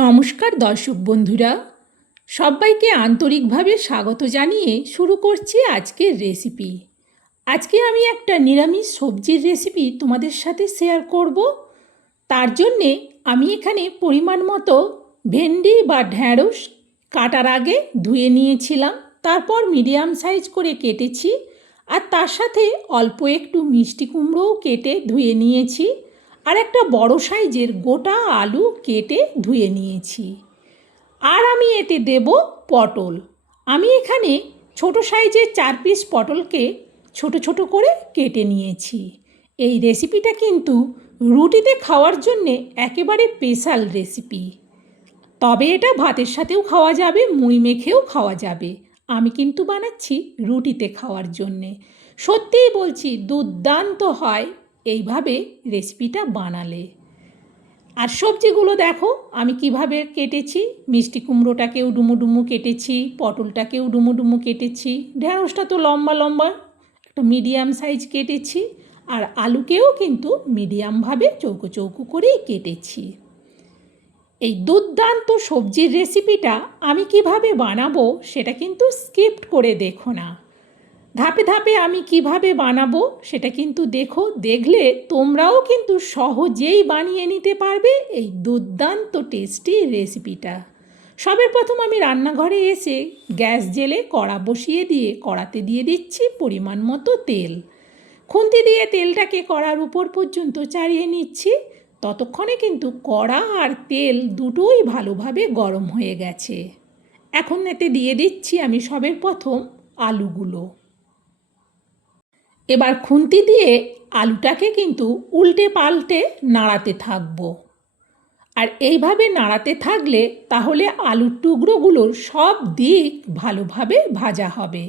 নমস্কার দর্শক বন্ধুরা, সবাইকে আন্তরিকভাবে স্বাগত জানিয়ে শুরু করছি আজকের রেসিপি। আজকে আমি একটা নিরামিষ সবজির রেসিপি তোমাদের সাথে শেয়ার করব। তার জন্যে আমি এখানে পরিমাণ মতো ভেন্ডি বা ঢ্যাঁড়স কাটার আগে ধুয়ে নিয়েছিলাম, তারপর মিডিয়াম সাইজ করে কেটেছি। আর তার সাথে অল্প একটু মিষ্টি কুমড়োও কেটে ধুয়ে নিয়েছি, আর একটা বড় সাইজের গোটা আলু কেটে ধুয়ে নিয়েছি। আর আমি এতে দেব পটল। আমি এখানে ছোট সাইজের 4 পিস পটলকে ছোট ছোট করে কেটে নিয়েছি। এই রেসিপিটা কিন্তু রুটিতে খাওয়ার জন্যে একেবারে স্পেশাল রেসিপি। তবে এটা ভাতের সাথেও খাওয়া যাবে, মুড়ি মেখেও খাওয়া যাবে। আমি কিন্তু বানাচ্ছি রুটিতে খাওয়ার জন্যে। সত্যিই বলছি, দুর্দান্ত হয় এইভাবে রেসিপিটা বানালে। আর সবজিগুলো দেখো আমি কিভাবে কেটেছি। মিষ্টি কুমড়োটাকেও ডুমো ডুমো কেটেছি, পটলটাকেও ডুমো ডুমো কেটেছি, ঢেঁড়সটা তো লম্বা লম্বা একটা মিডিয়াম সাইজ কেটেছি, আর আলুকেও কিন্তু মিডিয়ামভাবে চৌকো চৌকো করেই কেটেছি। এই দুর্দান্ত সবজির রেসিপিটা আমি কিভাবে বানাবো সেটা কিন্তু স্কিপ করে দেখো না। ধাপে ধাপে আমি কিভাবে বানাবো সেটা কিন্তু দেখো। দেখলে তোমরাও কিন্তু সহজেই বানিয়ে নিতে পারবে এই দুর্দান্ত টেস্টি রেসিপিটা। সবের প্রথম আমি রান্নাঘরে এসে গ্যাস জেলে কড়া বসিয়ে দিয়ে কড়াতে দিয়ে দিচ্ছি পরিমাণ মতো তেল। খুন্তি দিয়ে তেলটাকে কড়ার উপর পর্যন্ত চাড়িয়ে নিচ্ছি। ততক্ষণে কিন্তু কড়া আর তেল দুটোই ভালোভাবে গরম হয়ে গেছে। এখন এতে দিয়ে দিচ্ছি আমি সবের প্রথম আলুগুলো। এবার খুন্তি দিয়ে আলুটাকে কিন্তু উল্টে পাল্টে নাড়াতে থাকবো। আর এইভাবে নাড়াতে থাকলে তাহলে আলুর টুকরোগুলোর সব দিক ভালোভাবে ভাজা হবে।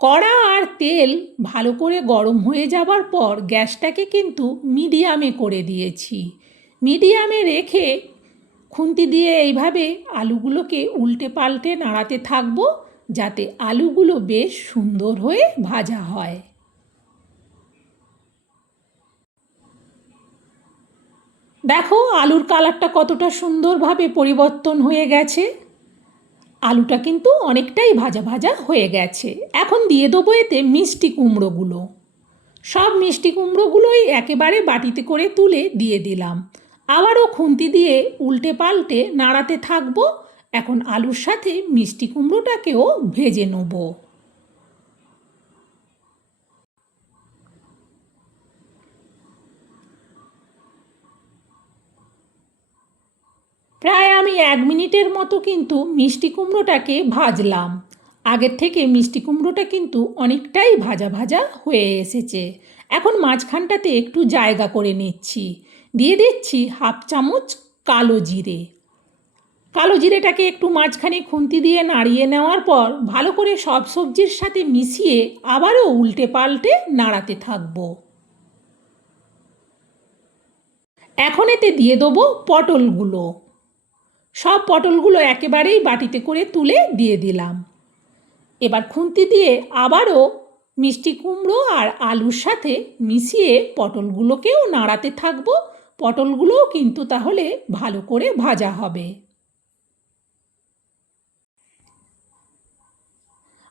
কড়া আর তেল ভালো করে গরম হয়ে যাবার পর গ্যাসটাকে কিন্তু মিডিয়ামে করে দিয়েছি। মিডিয়ামে রেখে খুন্তি দিয়ে এইভাবে আলুগুলোকে উল্টে পাল্টে নাড়াতে থাকবো, যাতে আলুগুলো বেশ সুন্দর হয়ে ভাজা হয়। দেখো আলুর কালারটা কতটা সুন্দরভাবে পরিবর্তন হয়ে গেছে। আলুটা কিন্তু অনেকটাই ভাজা ভাজা হয়ে গেছে। এখন দিয়ে দেবো এতে মিষ্টি কুমড়োগুলো। সব মিষ্টি কুমড়োগুলোই একেবারে বাটিতে করে তুলে দিয়ে দিলাম। আবারও খুন্তি দিয়ে উল্টে পাল্টে নাড়াতে থাকবো। এখন আলুর সাথে মিষ্টি কুমড়োটাকেও ভেজে নেব। প্রায় আমি 1 মিনিটের মতো কিন্তু মিষ্টি কুমড়োটাকে ভাজলাম। আগের থেকে মিষ্টি কুমড়োটা কিন্তু অনেকটাই ভাজা ভাজা হয়ে এসেছে। এখন মাঝখানটাতে একটু জায়গা করে নিচ্ছি। দিয়ে দিচ্ছি 1/2 চামচ কালো জিরে। কালো জিরেটাকে একটু মাঝখানে খুন্তি দিয়ে নাড়িয়ে নেওয়ার পর ভালো করে সব সবজির সাথে মিশিয়ে আবারও উল্টে পাল্টে নাড়াতে থাকবো। এখন এতে দিয়ে দেবো পটলগুলো। সব পটলগুলো একেবারেই বাটিতে করে তুলে দিয়ে দিলাম। এবার খুন্তি দিয়ে আবারও মিষ্টি কুমড়ো আর আলুর সাথে মিশিয়ে পটলগুলোকেও নাড়াতে থাকবো। পটলগুলোও কিন্তু তাহলে ভালো করে ভাজা হবে।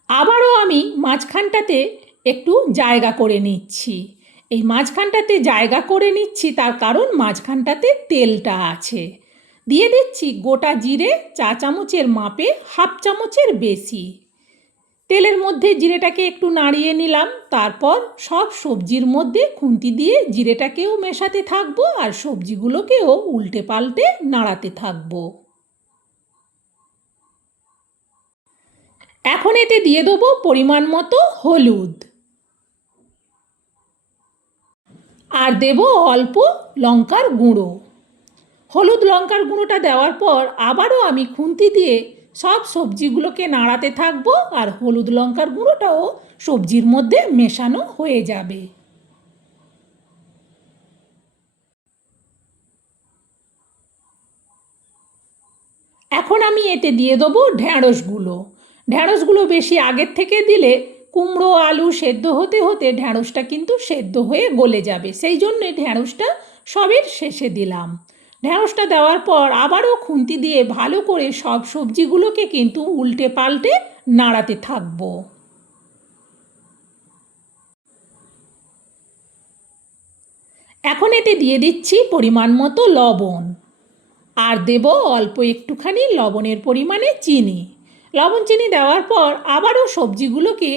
আবারও আমি মাঝখানটাতে একটু জায়গা করে নিচ্ছি। এই মাঝখানটাতে জায়গা করে নিচ্ছি তার কারণ মাঝখানটাতে তেলটা আছে। দিয়ে দিচ্ছি গোটা জিরে 1 চামচের মাপে 1/2 চামচের বেশি। তেলের মধ্যে জিরেটাকে একটু নাড়িয়ে নিলাম। তারপর সব সবজির মধ্যে খুন্তি দিয়ে জিরেটাকেও মেশাতে থাকবো আর সবজিগুলোকেও উল্টে পাল্টে নাড়াতে থাকবো। এখন এতে দিয়ে দেবো পরিমাণ মতো হলুদ, আর দেব অল্প লঙ্কার গুঁড়ো। হলুদ লঙ্কার গুঁড়োটা দেওয়ার পর আবারও আমি খুন্তি দিয়ে সব সবজিগুলোকে নাড়াতে থাকবো আর হলুদ লঙ্কার গুঁড়োটাও সবজির মধ্যে মেশানো হয়ে যাবে। এখন আমি এতে দিয়ে দেবো ঢ্যাঁড়সগুলো। ঢ্যাঁড়সগুলো বেশি আগের থেকে দিলে কুমড়ো আলু সেদ্ধ হতে হতে ঢ্যাঁড়সটা কিন্তু সেদ্ধ হয়ে গলে যাবে, সেই জন্যে ঢ্যাঁড়সটা সবের শেষে দিলাম। ঢ্যাঁড়সটা দেওয়ার পর আবারও খুন্তি দিয়ে ভালো করে সব সবজিগুলোকে কিন্তু উল্টে পাল্টে নাড়াতে থাকবো। এখন এতে দিয়ে দিচ্ছি পরিমাণ মতো লবণ, আর দেব অল্প একটুখানি লবণের পরিমাণে চিনি। লবণ চিনি দেওয়ার পর আবারও সবজিগুলোকে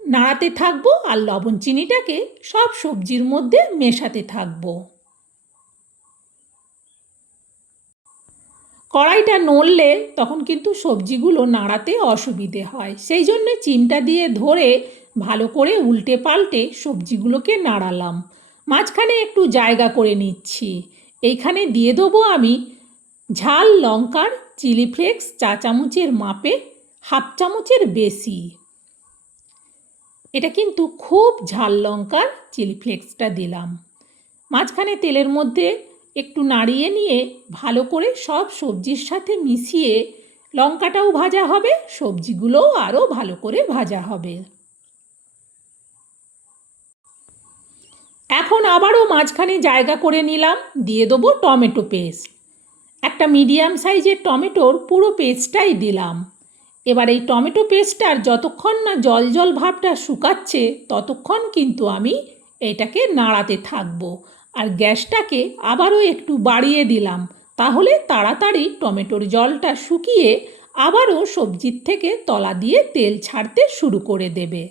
নাড়াতে থাকবো আর লবণ চিনিটাকে সব সবজির মধ্যে মেশাতে থাকবো। কড়াইটা নড়লে তখন কিন্তু সবজিগুলো নাড়াতে অসুবিধে হয়, সেই জন্য চিমটা দিয়ে ধরে ভালো করে উল্টে পাল্টে সবজিগুলোকে নাড়ালাম। মাঝখানে একটু জায়গা করে নিচ্ছি। এইখানে দিয়ে দেবো আমি ঝাল লঙ্কার চিলি ফ্লেক্স, চা চামচের মাপে হাফ চামচের বেশি। এটা কিন্তু খুব ঝাল লঙ্কার চিলি ফ্লেক্সটা দিলাম। মাঝখানে তেলের মধ্যে একটু নাড়িয়ে নিয়ে ভালো করে সব সবজির সাথে মিশিয়ে লঙ্কাটাও ভাজা হবে, সবজিগুলোও আরও ভালো করে ভাজা হবে। এখন আবারও মাঝখানে জায়গা করে নিলাম, দিয়ে দেবো টমেটো পেস্ট। একটা মিডিয়াম সাইজের টমেটোর পুরো পেস্টটাই দিলাম। এবার এই টমেটো পেস্টটার যতক্ষণ না জল জল ভাবটা শুকাচ্ছে ততক্ষণ কিন্তু আমি এটাকে নাড়াতে থাকবো। আর গ্যাসটাকে আবারও একটু বাড়িয়ে দিলাম, তাহলে তাড়াতাড়ি টমেটোর জলটা শুকিয়ে আবারও সবজির থেকে তলা দিয়ে তেল ছাড়তে শুরু করে দেবে।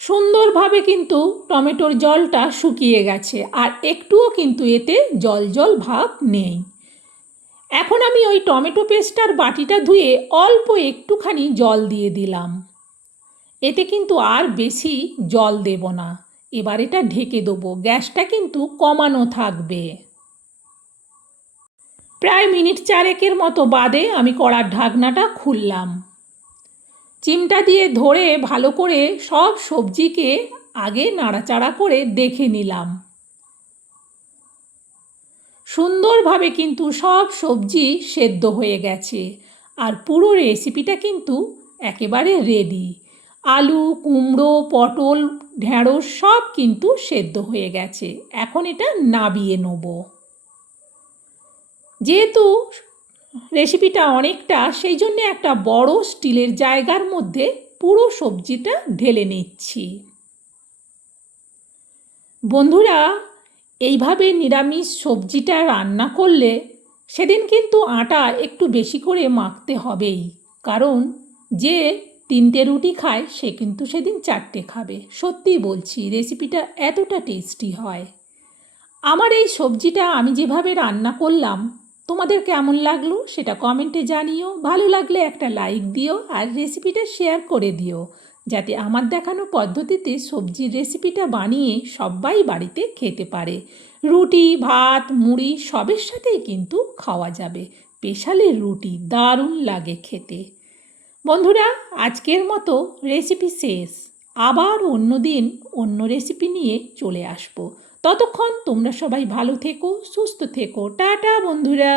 সুন্দরভাবে কিন্তু টমেটোর জলটা শুকিয়ে গেছে, আর একটুও কিন্তু এতে জল জল ভাব নেই। এখন আমি ওই টমেটো পেস্টটার বাটিটা ধুয়ে অল্প একটুখানি জল দিয়ে দিলাম। এতে কিন্তু আর বেশি জল দেব না। এবার এটা ঢেকে দেবো, গ্যাসটা কিন্তু কমানো থাকবে। প্রায় মিনিট 4 মতো বাদে আমি কড়ার ঢাকনাটা খুললাম। চিমটা দিয়ে ধরে ভালো করে সব সবজিকে আগে নাড়াচাড়া করে দেখে নিলাম। সুন্দরভাবে কিন্তু সব সবজি সেদ্ধ হয়ে গেছে, আর পুরো রেসিপিটা কিন্তু একেবারে রেডি। আলু, কুমড়ো, পটল, ঢ্যাঁড়স সব কিন্তু সেদ্ধ হয়ে গেছে। এখন এটা নাবিয়ে নেব। যেহেতু রেসিপিটা অনেকটা, সেই জন্য একটা বড় স্টিলের জায়গার মধ্যে পুরো সবজিটা ঢেলে নিচ্ছি। বন্ধুরা, এইভাবে নিরামিষ সবজিটা রান্না করলে সেদিন কিন্তু আটা একটু বেশি করে মাখতে হবেই, কারণ যে 3টে রুটি খায় সে কিন্তু সেদিন 4টে খাবে। সত্যি বলছি, রেসিপিটা এতটা টেস্টি হয়। আমার এই সবজিটা আমি যেভাবে রান্না করলাম তোমাদের কেমন লাগলো সেটা কমেন্টে জানিও। ভালো লাগলে একটা লাইক দিও, আর রেসিপিটা শেয়ার করে দিও, যাতে আমার দেখানো পদ্ধতিতে সবজির রেসিপিটা বানিয়ে সবাই বাড়িতে খেতে পারে। রুটি, ভাত, মুড়ি সবের সাথেই কিন্তু খাওয়া যাবে। স্পেশালি রুটি দারুণ লাগে খেতে। বন্ধুরা, আজকের মতো রেসিপি শেষ। আবার অন্য দিন অন্য রেসিপি নিয়ে চলে আসবো। ততক্ষণ তোমরা সবাই ভালো থেকো, সুস্থ থেকো। টাটা বন্ধুরা।